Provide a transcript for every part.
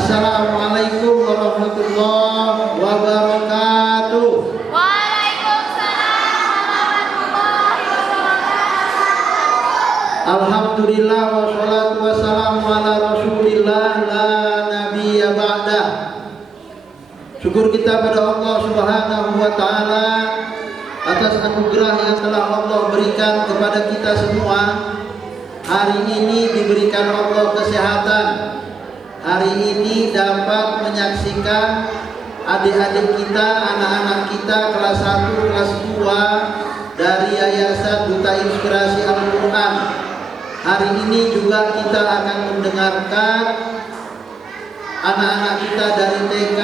Assalamualaikum warahmatullahi wabarakatuh. Waalaikumsalam warahmatullahi wabarakatuh. Alhamdulillah wassalatu wassalamu ala rasulillah la nabiyya ba'dah. Syukur kita pada Allah subhanahu wa ta'ala atas anugerah yang telah Allah berikan kepada kita semua. Hari ini diberikan Allah kesehatan. Hari ini dapat menyaksikan adik-adik kita, anak-anak kita kelas 1, kelas 2 dari Yayasan Duta Inspirasi Al-Quran. Hari ini juga kita akan mendengarkan anak-anak kita dari TK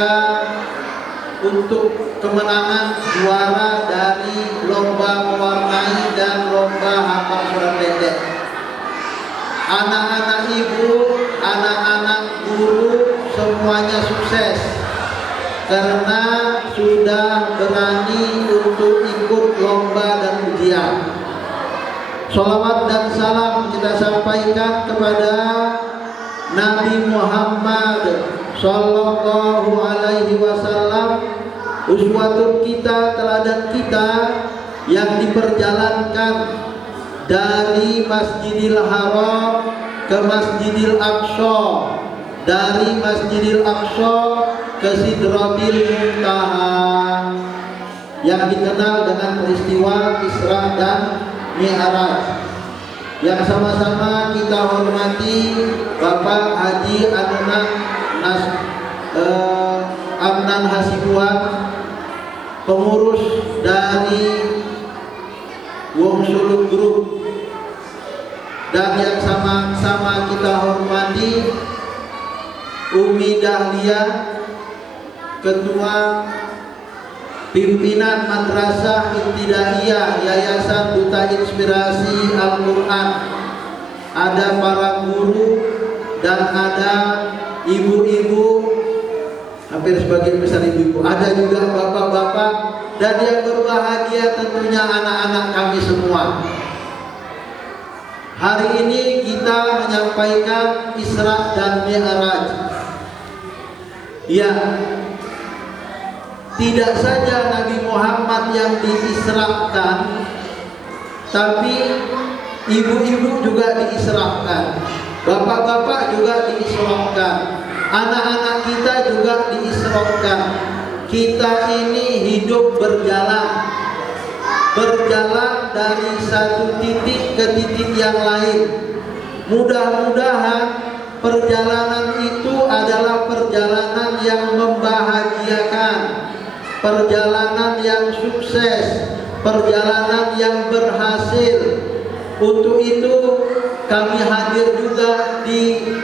untuk kemenangan juara dari lomba mewarnai dan lomba hafal surat pendek. Anak-anak ibu, anak-anak guru semuanya sukses karena sudah berani untuk ikut lomba dan ujian. Sholawat dan salam kita sampaikan kepada Nabi Muhammad Sallallahu Alaihi Wasallam, uswatun kita, teladan kita yang diperjalankan dari Masjidil Haram ke Masjidil Aqsa, dari Masjidil Aqsa ke Sidratil Muntaha, yang dikenal dengan peristiwa Isra dan Mi'raj, yang sama-sama kita hormati Bapak Haji Adnan Hasibuan, pengurus dari Wong Sulu Group, dan yang sama-sama kita hormati Umi Dahlia, Ketua Pimpinan Madrasah Ibtidaiyah Yayasan Duta Inspirasi Al-Quran. Ada para guru dan ada ibu-ibu, hampir sebagian besar ibu-ibu, ada juga bapak-bapak, dan yang berbahagia tentunya anak-anak kami semua. Hari ini kita menyampaikan Isra dan Mi'raj. Ya, tidak saja Nabi Muhammad yang diisrakan, tapi ibu-ibu juga diisrakan, bapak-bapak juga diisrakan, anak-anak kita juga diisrakan. Kita ini hidup berjalan dari satu titik ke titik yang lain. Mudah-mudahan perjalanan itu adalah perjalanan yang membahagiakan, perjalanan yang sukses, perjalanan yang berhasil. Untuk itu kami hadir juga di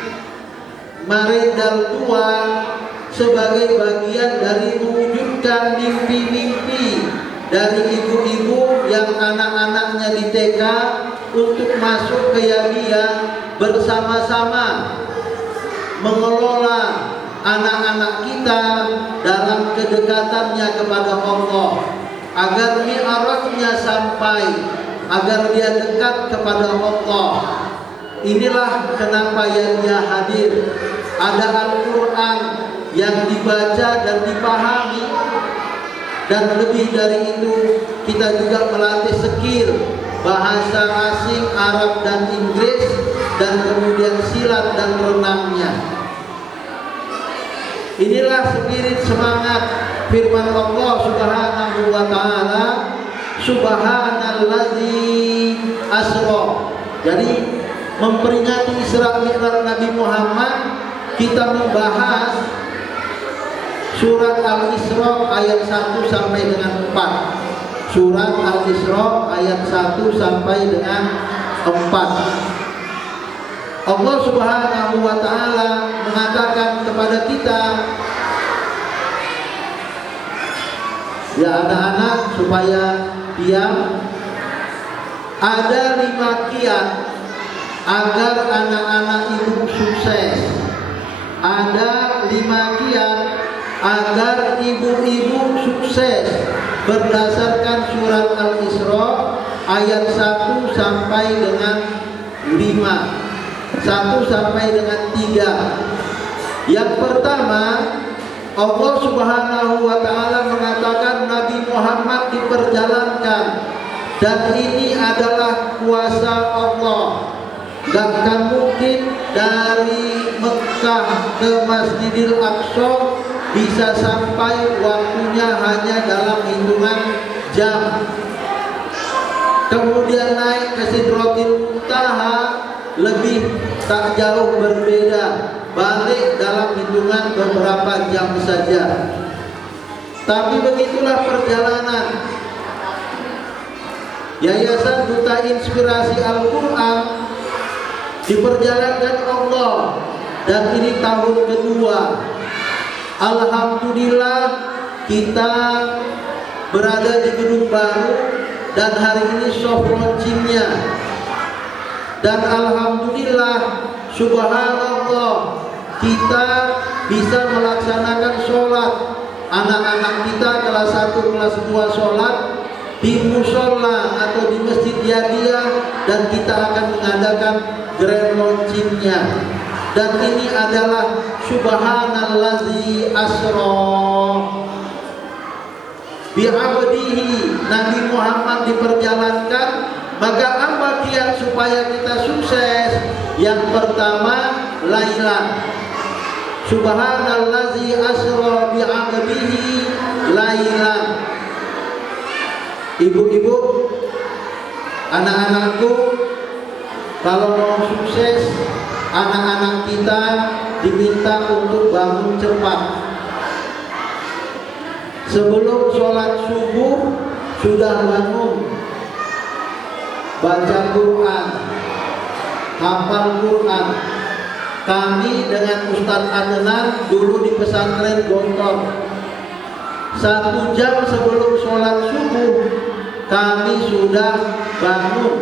Marendal Tua sebagai bagian dari mewujudkan mimpi-mimpi dari ibu-ibu yang anak-anaknya di TK untuk masuk ke Yahya, bersama-sama mengelola anak-anak kita dalam kedekatannya kepada Allah, agar mi'rajnya sampai, agar dia dekat kepada Allah. Inilah kenapa Yahya hadir. Ada Al-Quran yang dibaca dan dipahami, dan lebih dari itu kita juga melatih skill bahasa asing, Arab dan Inggris, dan kemudian silat dan renangnya. Inilah spirit semangat firman Allah Subhanahu wa ta'ala, Subhanallazi asra. Jadi memperingati Isra Mi'raj Nabi Muhammad, kita membahas Surat Al-Isra ayat 1 sampai dengan 4. Surat Al-Isra ayat 1 sampai dengan 4. Allah Subhanahu wa ta'ala mengatakan kepada kita, ya anak-anak supaya diam, ada 5 kiat agar anak-anak itu sukses. Ada 5 kiat agar ibu-ibu sukses berdasarkan surat Al-Isra ayat 1 sampai dengan 5, 1 sampai dengan 3. Yang pertama, Allah Subhanahu wa Ta'ala mengatakan Nabi Muhammad diperjalankan, dan ini adalah kuasa Allah. Gak akan mungkin dari Mekah ke Masjidil Aqsa bisa sampai waktunya hanya dalam hitungan jam. Kemudian naik ke Sidratil Muntaha lebih tak jauh berbeda, balik dalam hitungan beberapa jam saja. Tapi begitulah perjalanan. Yayasan Duta Inspirasi Al-Quran diperjalankan Allah, dan ini tahun kedua. Alhamdulillah kita berada di gedung baru, dan hari ini soft launchingnya. Dan alhamdulillah, subhanallah, kita bisa melaksanakan sholat. Anak-anak kita kelas 1, kelas 2 sholat di musola atau di Masjid Yadiyah, dan kita akan mengadakan grand launchingnya. Dan ini adalah subhanallazi asra bi'abdihi. Nabi Muhammad diperjalankan, maka apa kiat supaya kita sukses? Yang pertama, lailan. Subhanallazi asra bi'abdihi lailan. Ibu-ibu, anak-anakku, kalau mau sukses, anak-anak kita diminta untuk bangun cepat. Sebelum sholat subuh sudah bangun, baca Quran, hafal Quran. Kami dengan Ustadz Adnan dulu di pesantren Gontor, 1 jam sebelum sholat subuh kami sudah bangun.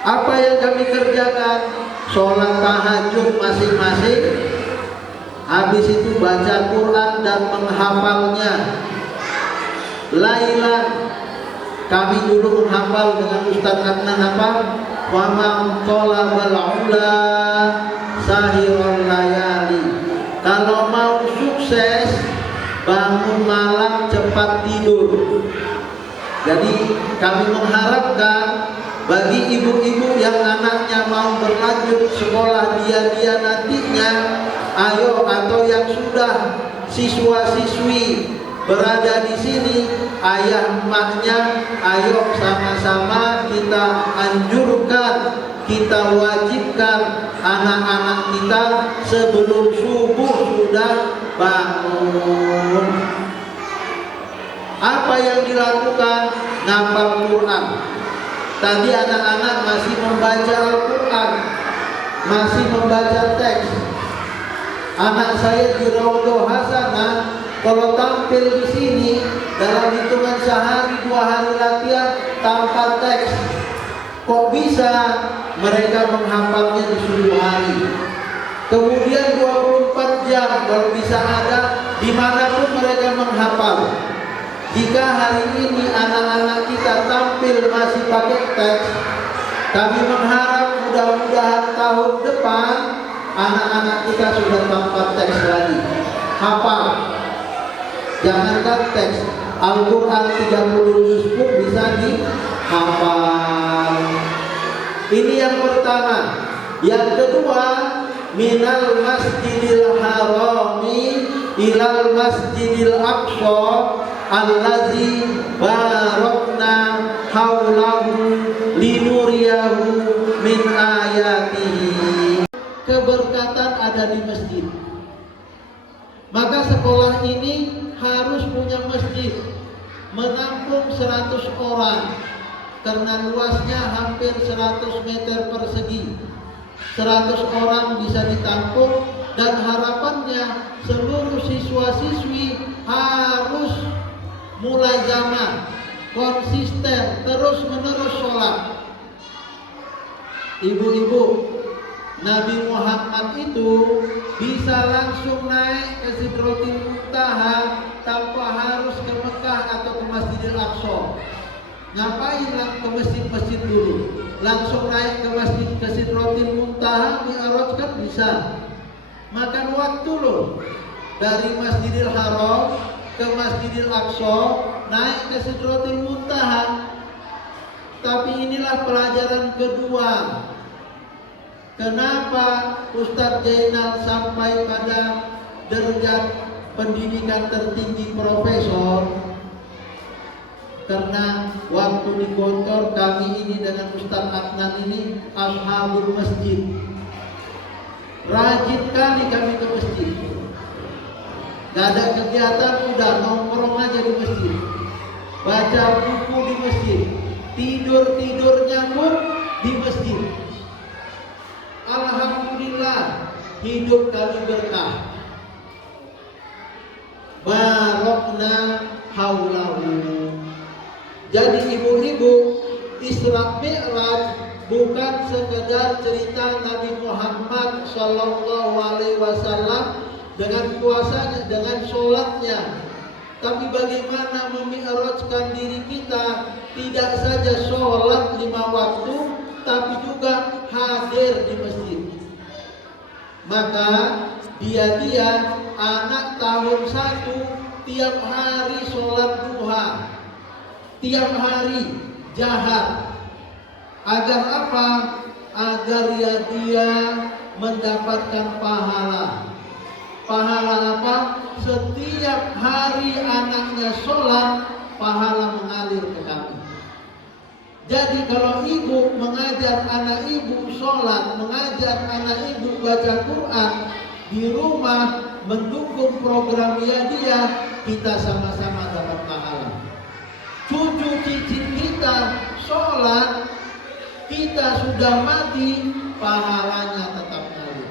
Apa yang kami kerjakan? Sholat tahajud masing-masing, habis itu baca Quran dan menghafalnya. Lailan, kami dulu menghafal dengan Ustadz Adnan apa? Wa man talabal ula sahirul layali. Kalau mau sukses, bangun malam, cepat tidur. Jadi kami mengharapkan bagi ibu-ibu yang anaknya mau berlanjut sekolah dia nantinya, ayo, atau yang sudah siswa-siswi berada di sini, ayah emaknya, ayo sama-sama kita anjurkan, kita wajibkan anak-anak kita sebelum subuh sudah bangun. Apa yang dilakukan? Ngapal Quran. Tadi anak-anak masih membaca Al-Quran, masih membaca teks. Anak saya di Raudhah Hasanah, kalau tampil di sini dalam hitungan sehari 2 hari latihan tanpa teks. Kok bisa mereka menghafalnya di 10 hari? Kemudian 24 jam kalau bisa ada dimanapun mereka menghafal. Jika hari ini anak-anak kita tampil masih pakai teks, kami mengharap mudah-mudahan tahun depan anak-anak kita sudah tanpa teks lagi, hafal. Jangankan teks, Al-Quran 30 juz pun bisa dihafal. Ini yang pertama. Yang kedua, minal masjidil harami ilal masjidil aqsa allazi barakna haulahu linuriyahu min ayatihi. Keberkatan ada di masjid. Maka sekolah ini harus punya masjid, menampung 100 orang karena luasnya hampir 100 meter persegi. 100 orang bisa ditampung, dan harapannya seluruh siswa-siswi harus mulazamah, konsisten, terus-menerus sholat. Ibu-ibu, Nabi Muhammad itu bisa langsung naik ke Sidratil Muntaha tanpa harus ke Mekah atau ke Masjidil Aqsa. Ngapain ke masjid-masjid dulu? Langsung naik ke masjid, ke Sidratil Muntaha, Mi'raj kan bisa. Makan waktu loh. Dari Masjidil Haram ke Masjidil Aqsa, naik ke Sidratul Muntaha. Tapi inilah pelajaran kedua. Kenapa Ustadz Jainal sampai pada derajat pendidikan tertinggi profesor? Karena waktu di Gontor kami ini dengan Ustadz Adnan ini ashabul masjid. Rajin kali kami ke masjid. Gak ada kegiatan, udah nongkrong aja di masjid, baca buku di masjid, tidurnya pun di masjid. Alhamdulillah hidup kami berkah. Barokna haulahu. Jadi ibu-ibu, Isra Mi'raj bukan sekedar cerita Nabi Muhammad Sallallahu Alaihi Wasallam dengan puasanya, dengan sholatnya, tapi bagaimana memi'rajkan diri kita, tidak saja sholat 5 waktu, tapi juga hadir di masjid. Maka dia anak tahun 1 tiap hari sholat duha, tiap hari jahat. Agar apa? Agar dia mendapatkan pahala. Pahala apa? Setiap hari anaknya sholat, pahala mengalir ke kami. Jadi kalau ibu mengajar anak ibu sholat, mengajar anak ibu baca Quran di rumah, mendukung program dia, kita sama-sama dapat pahala. Cucu cicit kita sholat, kita sudah mati, pahalanya tetap ngalir.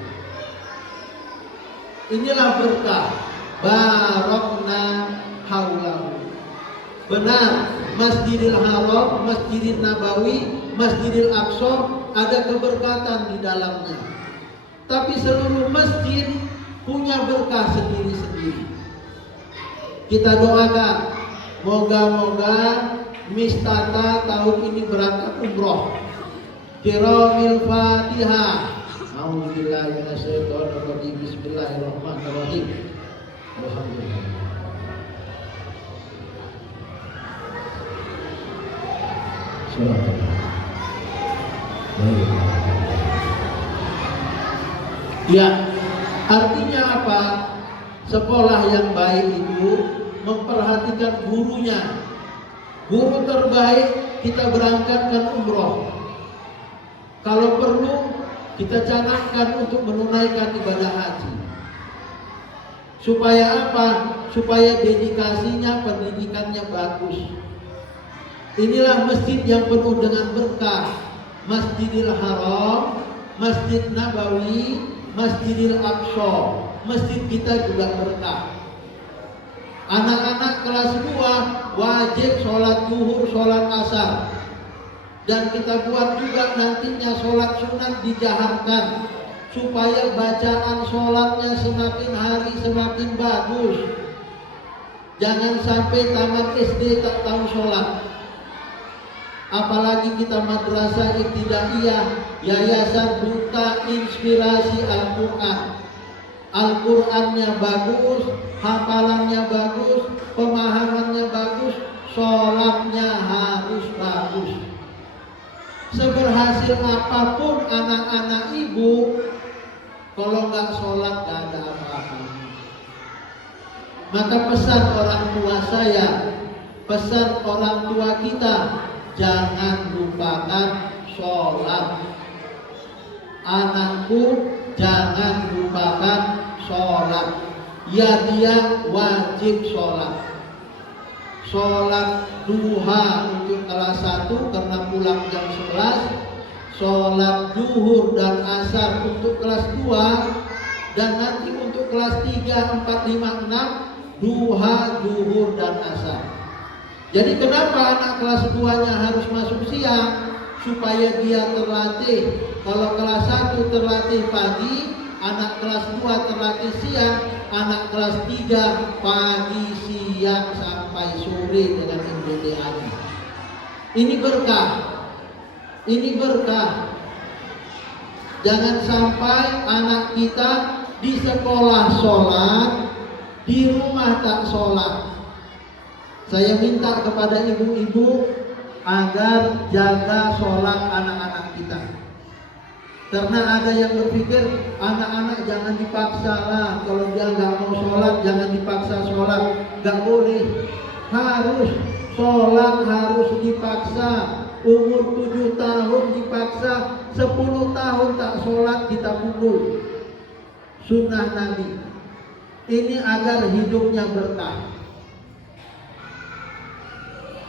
Inilah berkah. Barokna haulahu. Benar, Masjidil Haram, Masjidil Nabawi, Masjidil Aqsa ada keberkatan di dalamnya. Tapi seluruh masjid punya berkah sendiri-sendiri. Kita doakan, moga-moga Miss Tata tahun ini berangkat umroh. Kiramil Fatihah. A'udzubillahi minasyaitonir rajim. Bismillahirrahmanirrahim. Alhamdulillah. Ya, artinya apa? Sekolah yang baik itu memperhatikan gurunya. Guru terbaik kita berangkatkan umroh. Kalau perlu kita canangkan untuk menunaikan ibadah haji. Supaya apa? Supaya dedikasinya, pendidikannya bagus. Inilah masjid yang penuh dengan berkah. Masjidil Haram, Masjid Nabawi, Masjidil Aqsa. Masjid kita juga berkah. Anak-anak kelas 2 wajib sholat zuhur, sholat asar. Dan kita buat juga nantinya sholat sunat dijaharkan, supaya bacaan sholatnya semakin hari semakin bagus. Jangan sampai tamat SD tak tahu sholat. Apalagi kita madrasah ibtidaiyah, yayasan duta inspirasi Al-Quran. Al-Qurannya bagus, hafalannya bagus, pemahamannya bagus, sholatnya harus bagus. Seberhasil apapun anak-anak ibu, kalau nggak sholat nggak ada apa-apa. Maka pesan orang tua saya, pesan orang tua kita, jangan lupakan sholat. Anakku jangan lupakan sholat. Ya, dia wajib sholat. Sholat duha untuk kelas 1 karena pulang jam 11. Sholat zuhur dan asar untuk kelas 2. Dan nanti untuk kelas 3, 4, 5, 6 duha, zuhur dan asar. Jadi kenapa anak kelas 2-nya harus masuk siang? Supaya dia terlatih. Kalau kelas 1 terlatih pagi, anak kelas 2 terlatih siang, anak kelas 3 pagi, siang sampai sore dengan MBTA. Ini berkah. Ini berkah. Jangan sampai anak kita di sekolah sholat, di rumah tak sholat. Saya minta kepada ibu-ibu agar jaga sholat anak-anak kita. Karena ada yang berpikir anak-anak jangan dipaksa lah, kalau dia nggak mau sholat jangan dipaksa sholat. Nggak boleh, harus sholat, harus dipaksa. Umur 7 tahun dipaksa, 10 tahun tak sholat kita pukul. Sunnah Nabi. Ini agar hidupnya berkah.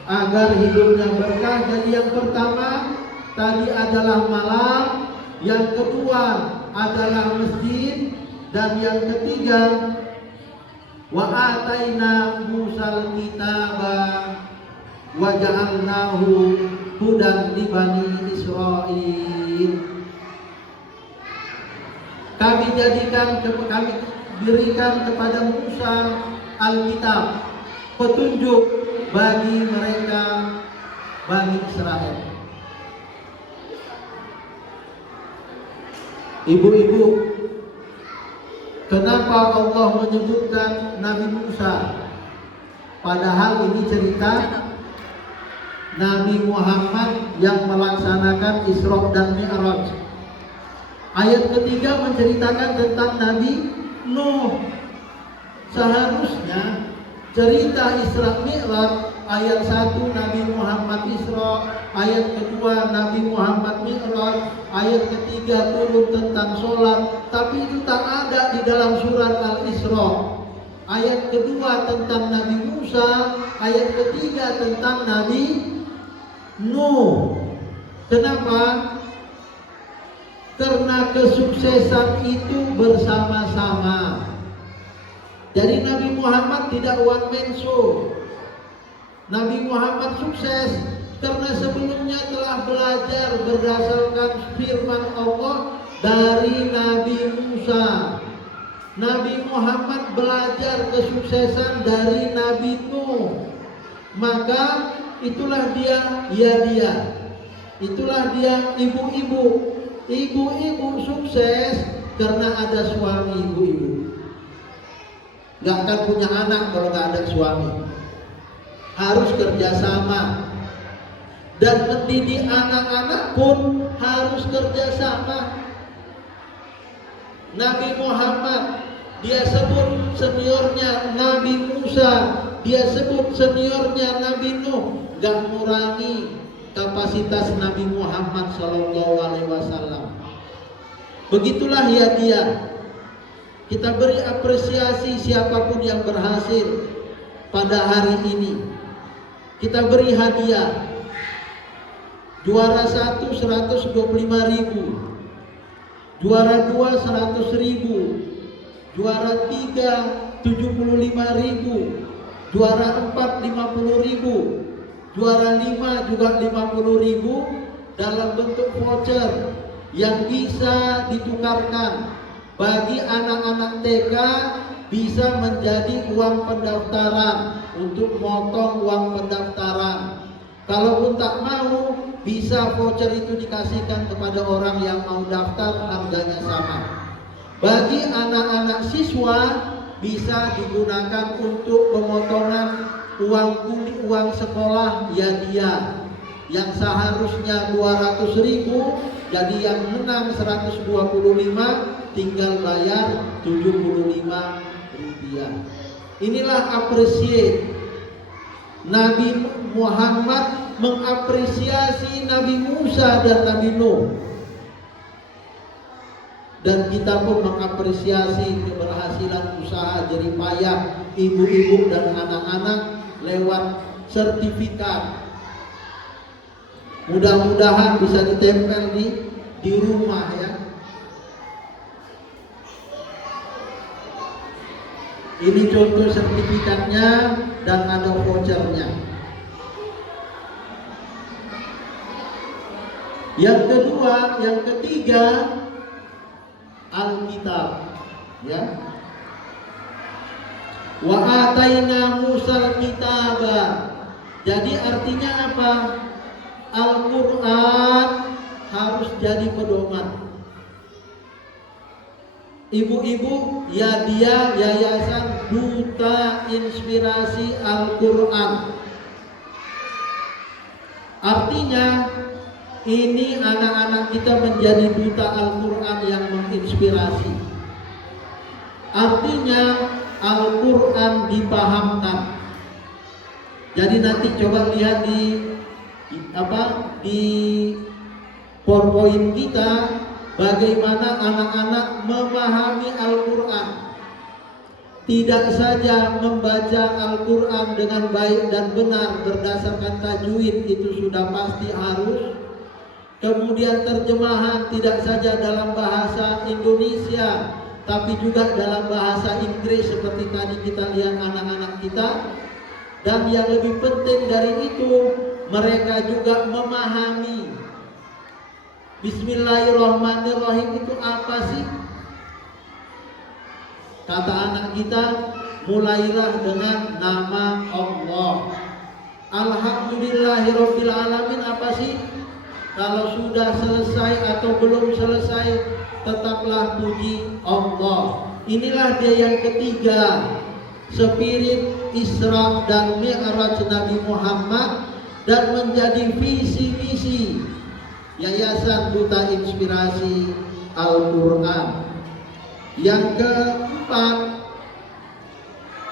Agar hidupnya berkah. Jadi yang pertama tadi adalah malam, yang kedua adalah masjid, dan yang ketiga wa ataina Musal kitaba wa ja'alnahu hudan li bani Israil. Kami berikan kepada Musa Alkitab, petunjuk bagi mereka Bani Israel. Ibu-ibu, kenapa Allah menyebutkan Nabi Musa? Padahal ini cerita Nabi Muhammad yang melaksanakan Isra dan Mi'raj. Ayat ketiga menceritakan tentang Nabi Nuh. Seharusnya cerita Isra Mi'raj, ayat 1 Nabi Muhammad Isra, ayat kedua Nabi Muhammad Mi'raj, ayat ketiga turun tentang sholat. Tapi itu tak ada di dalam surat Al-Isra. Ayat kedua tentang Nabi Musa, ayat ketiga tentang Nabi Nuh. Kenapa? Karena kesuksesan itu bersama-sama. Jadi Nabi Muhammad tidak one man show. Nabi Muhammad sukses karena sebelumnya telah belajar berdasarkan firman Allah dari Nabi Musa. Nabi Muhammad belajar kesuksesan dari Nabi Nuh. Maka itulah dia, ya dia. Itulah dia ibu-ibu. Ibu-ibu sukses karena ada suami ibu-ibu. Gak akan punya anak kalau gak ada suami. Harus kerjasama. Dan mendidik anak-anak pun harus kerjasama. Nabi Muhammad, dia sebut seniornya Nabi Musa, dia sebut seniornya Nabi Nuh. Gak mengurangi kapasitas Nabi Muhammad SAW. Begitulah ya dia. Kita beri apresiasi siapapun yang berhasil pada hari ini. Kita beri hadiah. Juara 1 125.000, juara 2 100.000, juara 3 75.000, juara 4 50.000, juara 5 juga 50.000 dalam bentuk voucher yang bisa ditukarkan. Bagi anak-anak TK bisa menjadi uang pendaftaran untuk motong uang pendaftaran. Kalaupun tak mau, bisa voucher itu dikasihkan kepada orang yang mau daftar, harganya sama. Bagi anak-anak siswa bisa digunakan untuk pemotongan uang kuliah, uang sekolah ya dia. Yang seharusnya 200.000 jadi yang menang 125, tinggal bayar 75 rupiah. Inilah appreciate. Nabi Muhammad mengapresiasi Nabi Musa dan Nabi Nuh. Dan kita pun mengapresiasi keberhasilan usaha jerih payah ibu-ibu dan anak-anak lewat sertifikat. Mudah-mudahan bisa ditempel di rumah ya. Ini contoh sertifikatnya dan ada vouchernya. Yang kedua, yang ketiga, Alkitab, ya. Wa ataina Musal kitaba. Jadi artinya apa? Al-Quran harus jadi pedoman. Ibu-ibu Yadia Yayasan Duta Inspirasi Al-Quran. Artinya ini anak-anak kita menjadi duta Al-Quran yang menginspirasi. Artinya Al-Quran dipahamkan. Jadi nanti coba lihat di PowerPoint kita, bagaimana anak-anak memahami Al-Quran. Tidak saja membaca Al-Quran dengan baik dan benar berdasarkan tajwid, itu sudah pasti harus. Kemudian terjemahan tidak saja dalam bahasa Indonesia, tapi juga dalam bahasa Inggris seperti tadi kita lihat anak-anak kita. Dan yang lebih penting dari itu, mereka juga memahami Bismillahirrahmanirrahim itu apa sih? Kata anak kita, mulailah dengan nama Allah. Alhamdulillahirabbil alamin apa sih? Kalau sudah selesai atau belum selesai, tetaplah puji Allah. Inilah dia yang ketiga, spirit Isra dan Mi'raj Nabi Muhammad, dan menjadi visi misi Yayasan Duta Inspirasi Al-Quran. Yang keempat,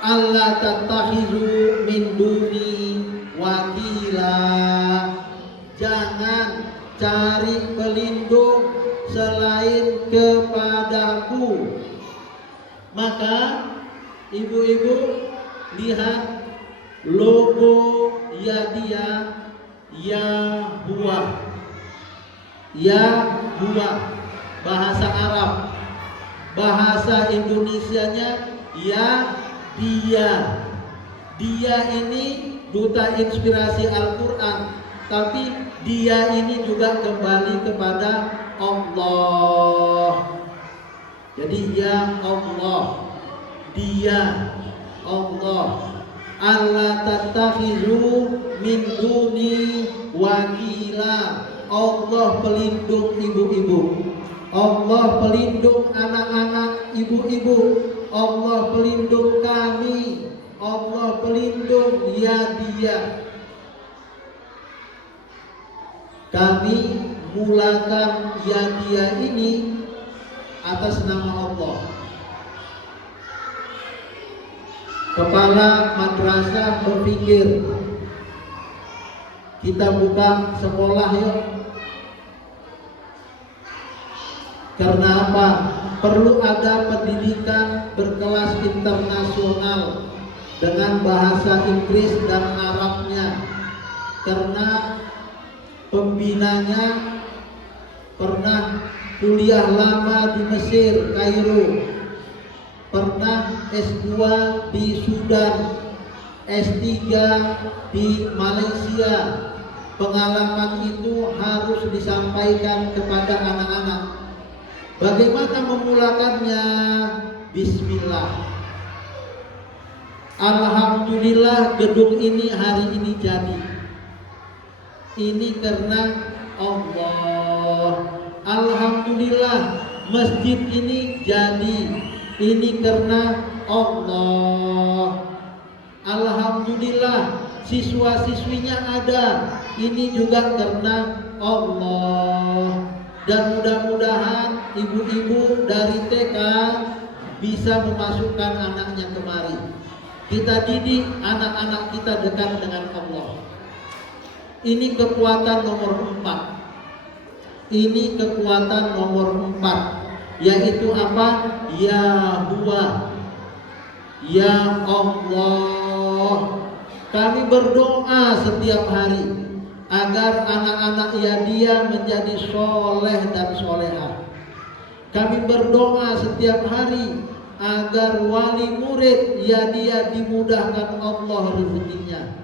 Allah tattakhizu min duni wakila. Jangan cari pelindung selain kepadaku. Maka ibu-ibu lihat logo Yadia Yahuwah. Yahuwah bahasa Arab, bahasa Indonesianya ya dia. Dia ini duta inspirasi Al-Quran, tapi dia ini juga kembali kepada Allah. Jadi ya Allah, dia Allah. Allah tattakhizu min duni wakila. Allah pelindung ibu-ibu, Allah pelindung anak-anak ibu-ibu, Allah pelindung kami, Allah pelindung Yadia. Kami mulakan Yadia ini atas nama Allah. Kepala madrasah berpikir, kita buka sekolah yuk. Karena apa? Perlu ada pendidikan berkelas internasional dengan bahasa Inggris dan Arabnya. Karena pembinanya pernah kuliah lama di Mesir, Kairo, pernah S2 di Sudan, S3 di Malaysia. Pengalaman itu harus disampaikan kepada anak-anak. Bagaimana memulakannya? Bismillah. Alhamdulillah gedung ini hari ini jadi. Ini karena Allah. Alhamdulillah masjid ini jadi. Ini karena Allah. Alhamdulillah siswa-siswinya ada. Ini juga karena Allah. Dan mudah-mudahan ibu-ibu dari TK bisa memasukkan anaknya kemari. Kita didik anak-anak kita dekat dengan Allah. Ini kekuatan nomor 4. Ini kekuatan nomor 4, yaitu apa? Yahuwah, ya Allah. Kami berdoa setiap hari agar anak-anak Yadia menjadi soleh dan solehah. Kami berdoa setiap hari agar wali murid Yadia dimudahkan Allah rezekinya,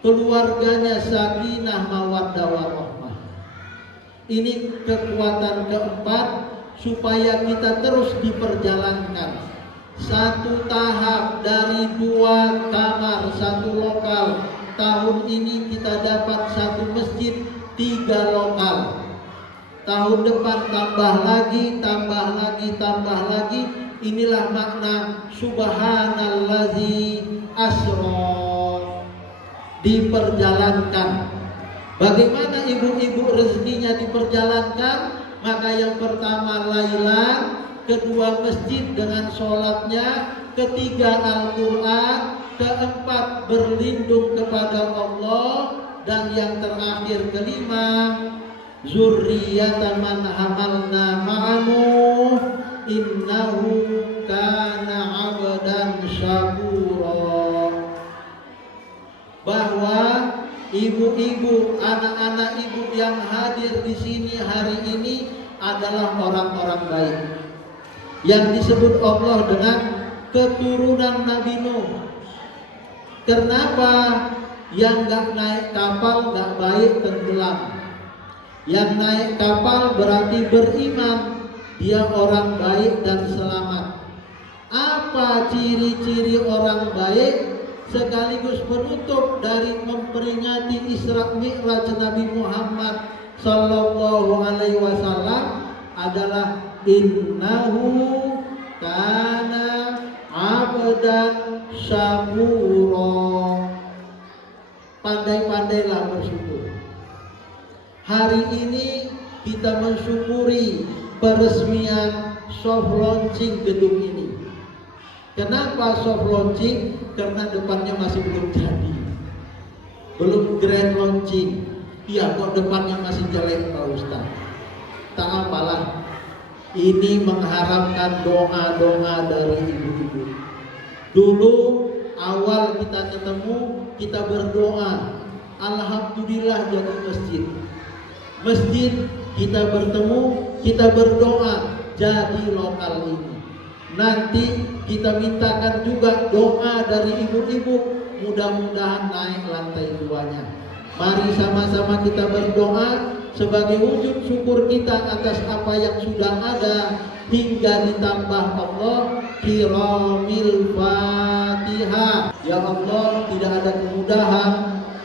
keluarganya sakinah mawaddah warahmah. Ini kekuatan keempat supaya kita terus diperjalankan. Satu tahap dari 2 kamar, 1 lokal. Tahun ini kita dapat 1 masjid, 3 lokal. tahun depan tambah lagi, tambah lagi, tambah lagi. Inilah makna subhanallazi asra, diperjalankan. Bagaimana ibu-ibu rezekinya diperjalankan? Maka yang pertama lailan, kedua masjid dengan sholatnya, ketiga Al-Quran, keempat berlindung kepada Allah, dan yang terakhir kelima zurriyatan man hamalna ma'amu innahu kana 'abdan syakura. Bahwa ibu-ibu, anak-anak ibu yang hadir di sini hari ini adalah orang-orang baik yang disebut Allah dengan keturunan Nabi Nuh. Kenapa? Yang gak naik kapal gak baik, tenggelam. Yang naik kapal berarti beriman, dia orang baik dan selamat. Apa ciri-ciri orang baik? Sekaligus penutup dari memperingati Isra Mi'raj Nabi Muhammad sallallahu alaihi wasallam adalah innahu kana abdan syakura. Pandai-pandailah bersyukur. Hari ini kita mensyukuri peresmian soft launching gedung ini. Kenapa soft launching? Karena depannya masih belum jadi, belum grand launching. Iya, kok depannya masih jelek Pak Ustaz? Tak apalah, ini mengharapkan doa-doa dari ibu-ibu. Dulu awal kita ketemu, kita berdoa, alhamdulillah jadi masjid. Masjid kita bertemu, kita berdoa jadi lokal ini. Nanti kita mintakan juga doa dari ibu-ibu, mudah-mudahan naik lantai 2-nya. Mari sama-sama kita berdoa sebagai wujud syukur kita atas apa yang sudah ada, hingga ditambah Allah kiramil Fatihah. Ya Allah, tidak ada kemudahan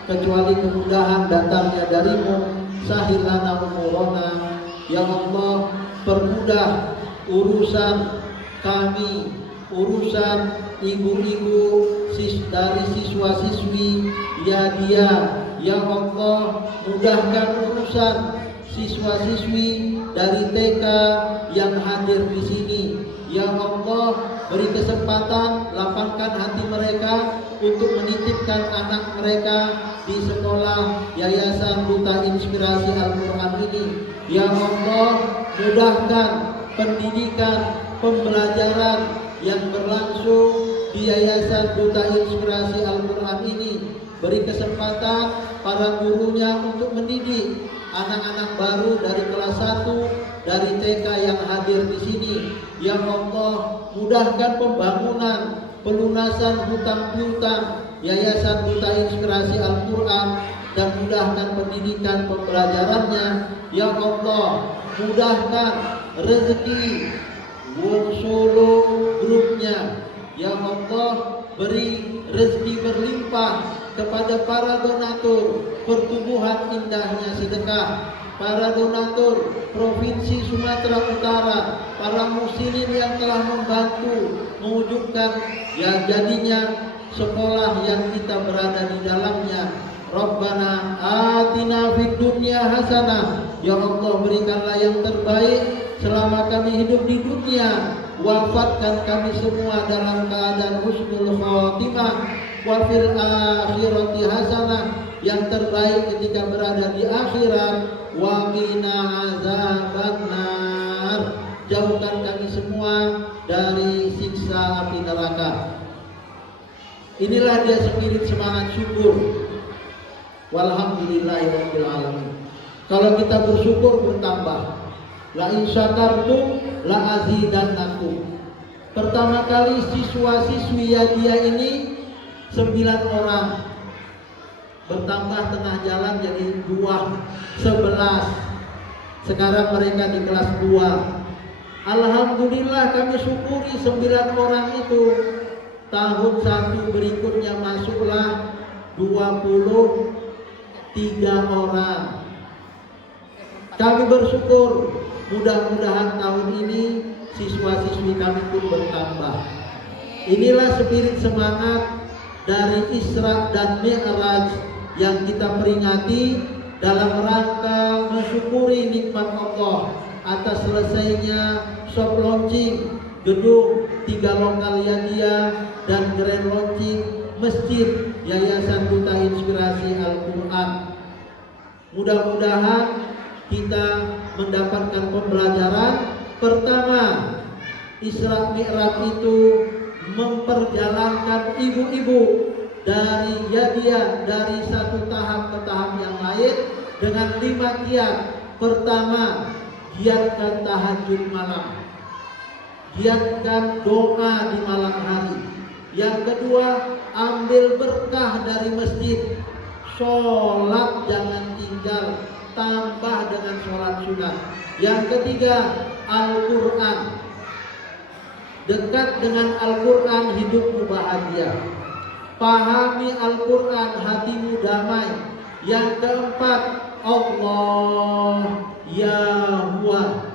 kecuali kemudahan datangnya darimu. Sahilana umurona. Ya Allah, permudah urusan kami, urusan ibu-ibu dari siswa-siswi, ya dia. Ya Allah, mudahkan urusan siswa-siswi dari TK yang hadir di sini. Ya Allah, beri kesempatan, lapangkan hati mereka untuk menitipkan anak mereka di sekolah Yayasan Duta Inspirasi Al-Quran ini. Ya Allah, mudahkan pendidikan, pembelajaran yang berlangsung di Yayasan Duta Inspirasi Al-Quran ini. Beri kesempatan para gurunya untuk mendidik anak-anak baru dari kelas 1, dari TK yang hadir di sini. Ya Allah, mudahkan pembangunan, pelunasan hutang piutang Yayasan Duta Inspirasi Al-Quran, dan mudahkan pendidikan pembelajarannya. Ya Allah, mudahkan rezeki Wong Solo grupnya. Ya Allah, beri rezeki berlimpah kepada para donatur pertumbuhan indahnya sedekah, para donatur Provinsi Sumatera Utara, para muslimin yang telah membantu mewujudkan ya jadinya sekolah yang kita berada di dalamnya. Rabbana atina fid dunya hasanah. Ya Allah, berikanlah yang terbaik selama kami hidup di dunia. Wafatkan kami semua dalam keadaan husnul khotimah. Wa fil akhirati hasanah, yang terbaik ketika berada di akhirat. Wa qina azabannar, jauhkan kami semua dari siksa api neraka. Inilah dia spirit semangat syukur. Walhamdulillahirabbil alamin. Kalau kita bersyukur bertambah. La in syakartum la azidannakum. Pertama kali siswa-siswi dia ini 9 orang, bertambah tengah jalan jadi 11. Sekarang mereka di kelas 2. Alhamdulillah, kami syukuri 9 orang itu. Tahun 1 berikutnya masuklah 23 orang. Kami bersyukur mudah-mudahan tahun ini siswa-siswi kami pun bertambah. Inilah spirit semangat dari Isra dan Mi'raj yang kita peringati dalam rangka mensyukuri nikmat Allah atas selesainya soft launching gedung 3 lokal Yadia dan grand launching Masjid Yayasan Duta Inspirasi Al-Quran. Mudah-mudahan kita mendapatkan pembelajaran. Pertama, Isra Mi'raj itu memperjalankan ibu-ibu dari Yadia dari satu tahap ke tahap yang lain dengan 5 giat. Pertama, giatkan tahajud malam, giatkan doa di malam hari. Yang kedua, ambil berkah dari masjid. Sholat jangan tinggal, tambah dengan sholat sunat. Yang ketiga, Al-Quran. Dekat dengan Al-Quran, hidupmu bahagia. Pahami Al-Quran, hatimu damai. Yang keempat, Allah Yahwa.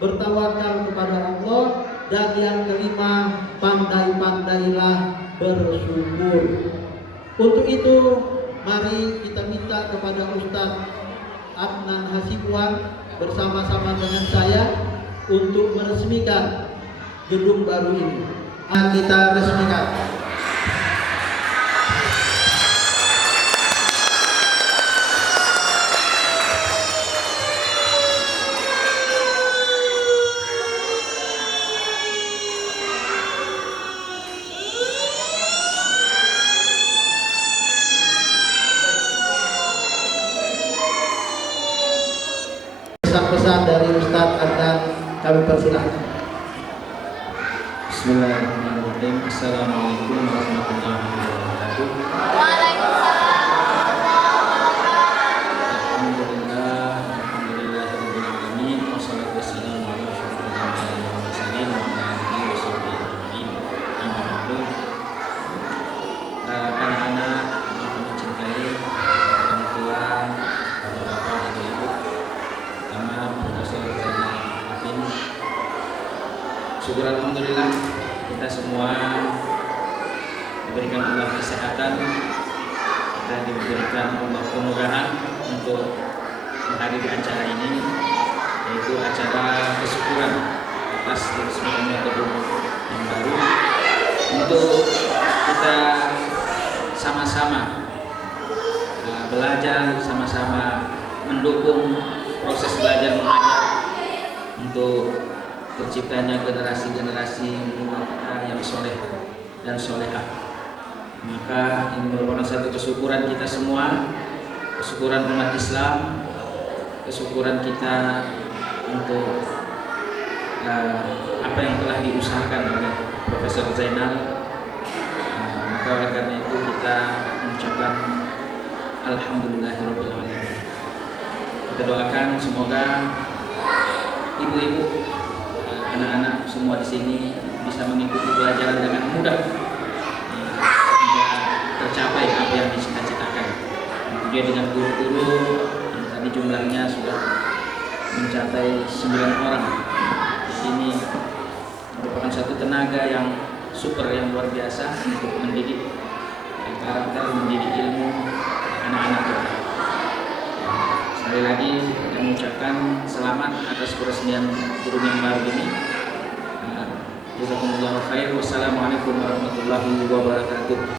Bertawakal kepada Allah. Dan yang kelima, pandai-pandailah bersyukur. Untuk itu, mari kita minta kepada Ustadz Adnan Hasibuan bersama-sama dengan saya untuk meresmikan gedung baru ini. Kita resmikan. Pesan-pesan dari Ustadz Adnan kami persilahkan. Bismillahirrahmanirrahim. Assalamualaikum warahmatullahi wabarakatuh. Waalaikumsalam. Alhamdulillahirabbil alamin. Wassalatu wassalamu ala asyrofil anbiya'i wal mursalin wa ala alihi washabbihi ajmain. Amma ba'du. Anak-anak yang kami cintai, orang tua, bapak-bapak, ibu-ibu, sama Profesor Zainal Arifin. Syukur alhamdulillah kita semua diberikan Allah kesehatan, kita diberikan Allah kemudahan untuk menghadiri acara ini, yaitu acara kesyukuran atas diresmikannya gedung yang baru, untuk kita sama-sama belajar, sama-sama mendukung proses belajar mengajar untuk terciptanya generasi-generasi muda yang soleh dan solehah. Maka ini merupakan satu kesyukuran kita semua, kesyukuran umat Islam, kesyukuran kita untuk apa yang telah diusahakan oleh Profesor Zainal. Maka oleh karena itu kita mengucapkan Alhamdulillahirabbil alamin. Kita doakan semoga ibu-ibu, anak-anak semua di sini bisa mengikuti pelajaran dengan mudah, hingga tercapai apa yang dicita-citakan. Kemudian dengan guru-guru yang tadi jumlahnya sudah mencapai 9 orang. Di sini merupakan satu tenaga yang super, yang luar biasa untuk mendidik karakter, mendidik ilmu anak-anak kita. Sekali lagi saya mengucapkan selamat atas peresmian gedung yang baru ini. Jazakumullahu khair. Wassalamualaikum warahmatullahi wabarakatuh.